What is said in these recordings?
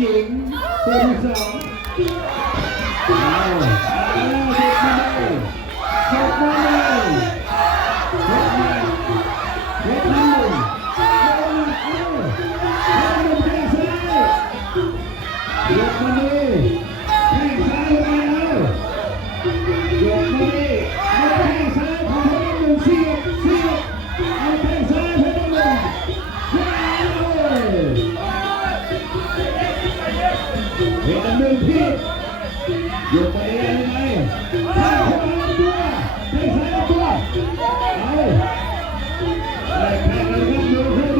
หญิงเบอที่สอง เด็กหนึ่งที่อยู่ไปได้ยังไงให้คนละตัวให้สายตัวเอาแข่กันครับอยู่เพื่อน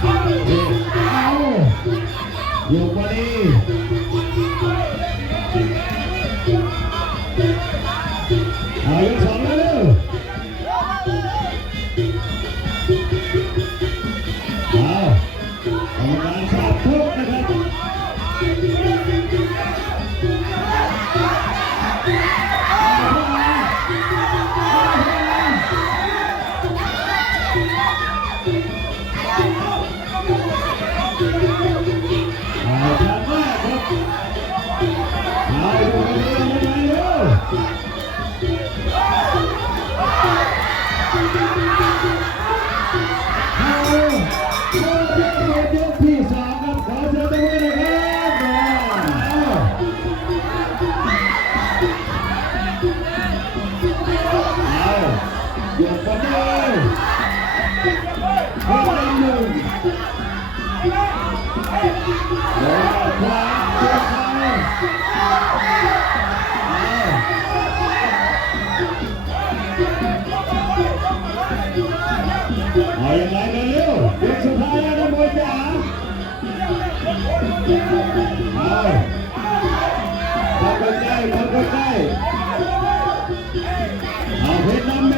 เอาอยู่พอดีเอาอีกสองเร็วเอากรรมการสาบทุกนะครับ เอย่างไรเร็วยกสุดท้ายแล้วนะมวยจ๋าเอากจ้ทำกันใกล้เอาเพชรน้ำ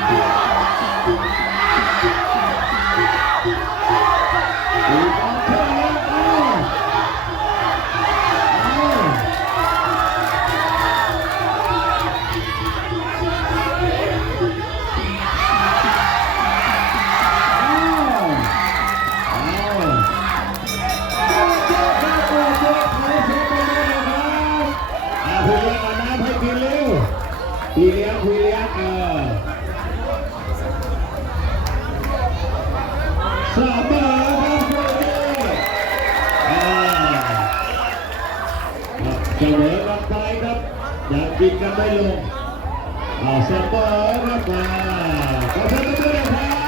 พี่เลี้ยงพี่เลี้ยงเออเสมอครับคุณเสมอกันไปครับอยากกินกันไม่ลงเอาเสมอครับมา